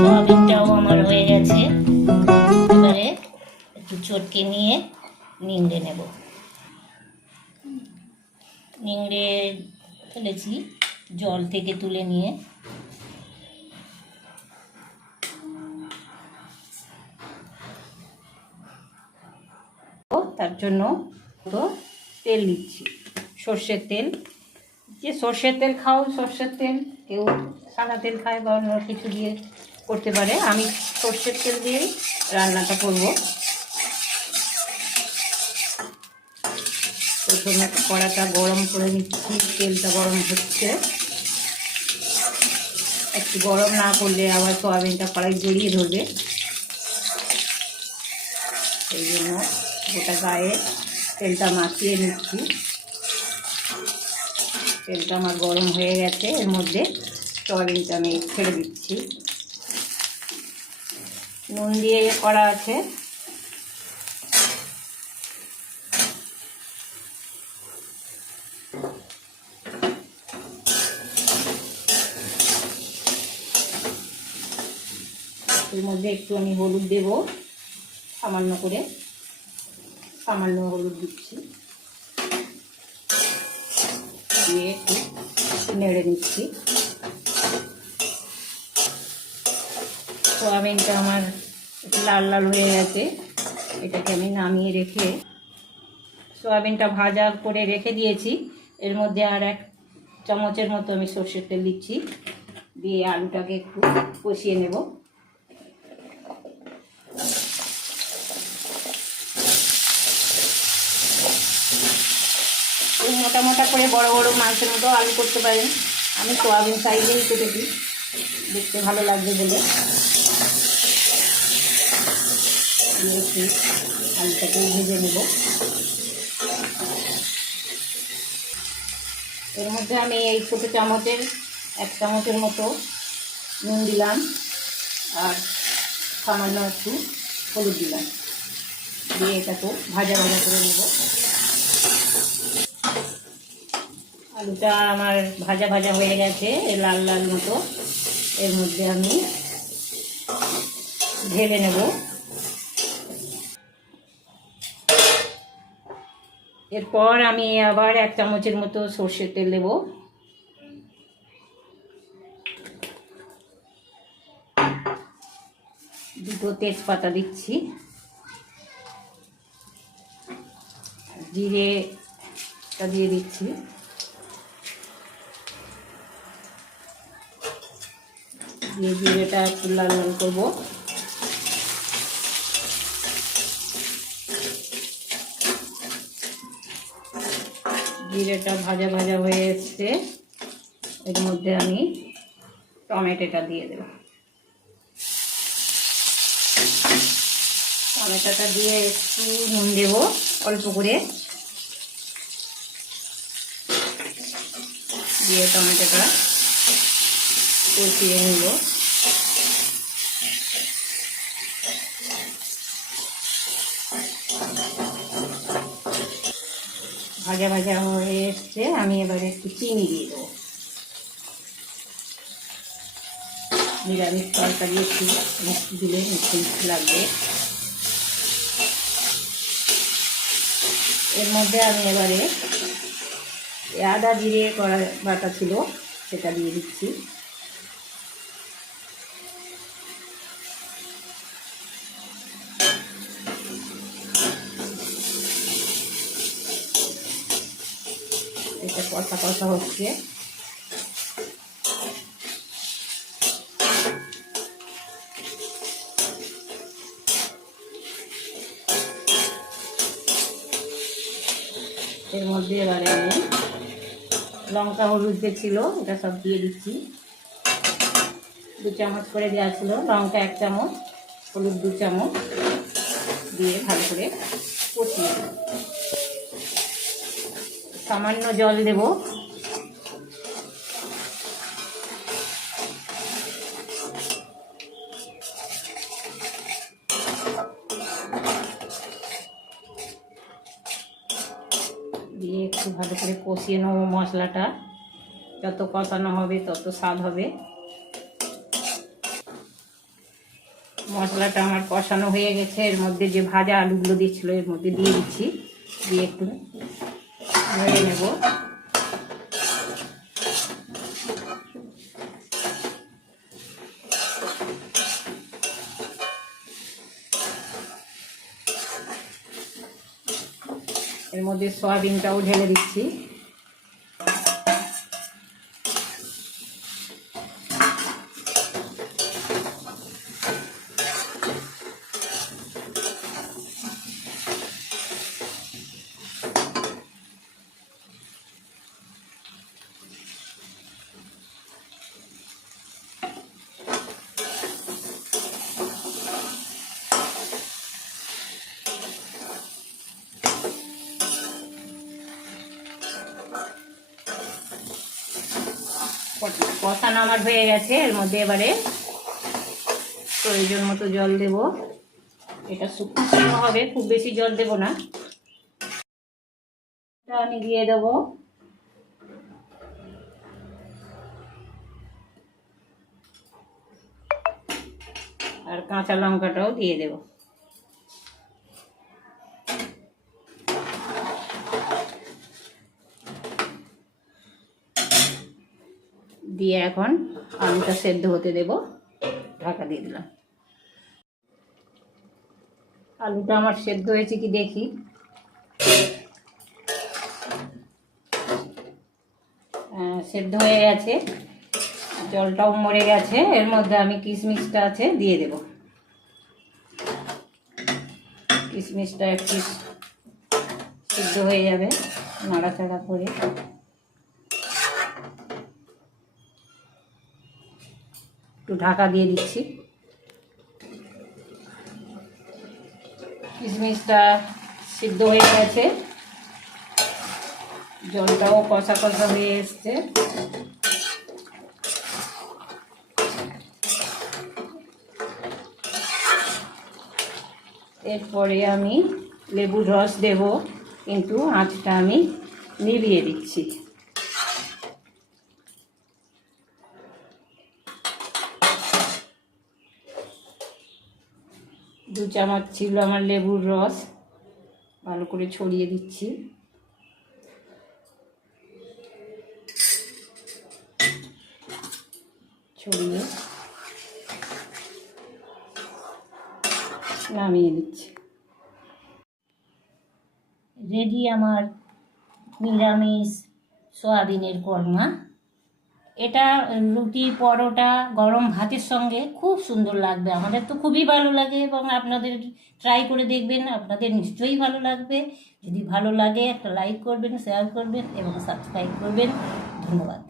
সয়াবিনটাও আমার হয়ে গেছে। এবারে একটু চটকে নিয়ে নিংড়ে নেব। নিংড়ে ফেলেছি, জল থেকে তুলে নিয়ে তার জন্য তো তেল দিচ্ছি, সর্ষের তেল। যে সর্ষের তেল খাও সর্ষের তেল, কেউ সাদা তেল খায় বা অন্য কিছু দিয়ে করতে পারে। আমি সর্ষের তেল দিয়েই রান্নাটা করব। প্রথমে কড়াটা গরম করে নিচ্ছি, তেলটা গরম হচ্ছে। একটু গরম না করলে আবার সয়াবিনটা কড়াই জড়িয়ে ধরবে, সেই জন্য গোটা গায়ে তেলটা মাখিয়ে নিচ্ছি। তেলটা আমার গরম হয়ে গেছে, এর মধ্যে সয়াবিনটা আমি ছেড়ে দিচ্ছি। নুন দিয়ে করা আছে, এর মধ্যে একটু আমি হলুদ দেব, সামান্য করে, সামান্য হলুদ দিচ্ছি, দিয়ে একটু নেড়ে নিচ্ছি। সয়াবিনটা আমার একটু লাল লাল হয়ে গেছে, এটাকে আমি নামিয়ে রেখে, সয়াবিনটা ভাজা করে রেখে দিয়েছি, এর মধ্যে আর 1 চামচের মতো আমি সর্ষের তেল দিচ্ছি, দিয়ে আলুটাকে একটু কষিয়ে নেব। মোটা মোটা করে বড় বড় মাংসের মতো আলু করতে পারেন, আমি সোয়াবিন সাইজেই কেটেছি, দেখতে ভালো লাগবে বলে। একটু আলুটাকে ভেজে নেব। এর মধ্যে আমি এই ছোটো চামচের 1 চামচের মতো নুন দিলাম, আর সামান্য একটু হলুদ দিলাম, দিয়ে এটাকে ভাজা ভাজা করে নেব। আলুটা আমার ভাজা ভাজা হয়ে গেছে, লাল লাল মতো। এর মধ্যে আমি ঢেলে নেব। এরপর আমি আবার 1 চামচের মতো সর্ষের তেল দেব। দুটো তেজপাতা দিচ্ছি, জিরেটা দিয়ে দিচ্ছি, দিয়ে জিরেটা একটু লাল লাল করবো। জিরেটা ভাজা ভাজা হয়ে এসছে, এর মধ্যে আমি টমেটোটা দিয়ে দেব। টমেটোটা দিয়ে একটু নুন দেব অল্প করে, দিয়ে টমেটোটা কষিয়ে নেব। ভাজা ভাজা হয়ে এসছে, আমি এবারে একটু চিনি দিয়ে দেবো। নিরামিষ তরকারি একটু মিষ্টি দিলে মিষ্টি মিষ্টি লাগবে। এর মধ্যে আমি এবারে আদা জিরে কড়া বাটা ছিল সেটা দিয়ে দিচ্ছি। এটা কষা কষা হচ্ছে, এর মধ্যে এবারে আমি লঙ্কা হলুদ যে ছিল এটা সব দিয়ে দিচ্ছি। 2 চামচ করে দেওয়া ছিল, লঙ্কা 1 চামচ, হলুদ 2 চামচ দিয়ে ভালো করে কষিয়ে দেব। সামান্য জল দেব, দিয়ে একটু ভালো করে কষিয়ে নেব। মশলাটা যত কষানো হবে তত স্বাদ হবে। মশলাটা আমার কষানো হয়ে গেছে, এর মধ্যে যে ভাজা আলুগুলো দিচ্ছিল এর মধ্যে দিয়ে দিচ্ছি, দিয়ে একটু নেড়ে নেব। এর মধ্যে সয়াবিনটাও ঢেলে দিচ্ছি। কষানো আমার হয়ে গেছে, এর মধ্যে এবারে প্রয়োজন মতো জল দেব। এটা শুকনো হবে, খুব বেশি জল দেব না। এটা আমি দিয়ে দেবো। আর কাঁচা লঙ্কাটাও দিয়ে দেব। দিয়ে এখন আলুটা সেদ্ধ হতে দেব, ঢাকা দিয়ে দিলাম। আলুটা আমার সেদ্ধ হয়েছে কি দেখি। সেদ্ধ হয়ে গেছে, জলটাও মরে গেছে। এর মধ্যে আমি কিশমিশটা আছে দিয়ে দেব। কিশমিশটা একটু সিদ্ধ হয়ে যাবে, নাড়াচাড়া করে। একটু ঢাকা দিয়ে দিচ্ছি। কিশমিশটা সিদ্ধ হয়ে গেছে, জলটাও কষা কষা হয়ে এসছে। এরপরে আমি লেবুর রস দেব, কিন্তু আঁচটা আমি নিভিয়ে দিচ্ছি। দু চামচ ছিল আমার লেবুর রস, ভালো করে ছড়িয়ে দিচ্ছি। ছড়িয়ে নামিয়ে দিচ্ছি। রেডি আমার নিরামিষ সয়াবিনের কোরমা। এটা রুটি, পরোটা, গরম ভাতের সঙ্গে খুব সুন্দর লাগবে। আমাদের তো খুবই ভালো লাগে এবং আপনাদের ট্রাই করে দেখবেন, আপনাদের নিশ্চয়ই ভালো লাগবে। যদি ভালো লাগে একটা লাইক করবেন, শেয়ার করবেন এবং সাবস্ক্রাইব করবেন। ধন্যবাদ।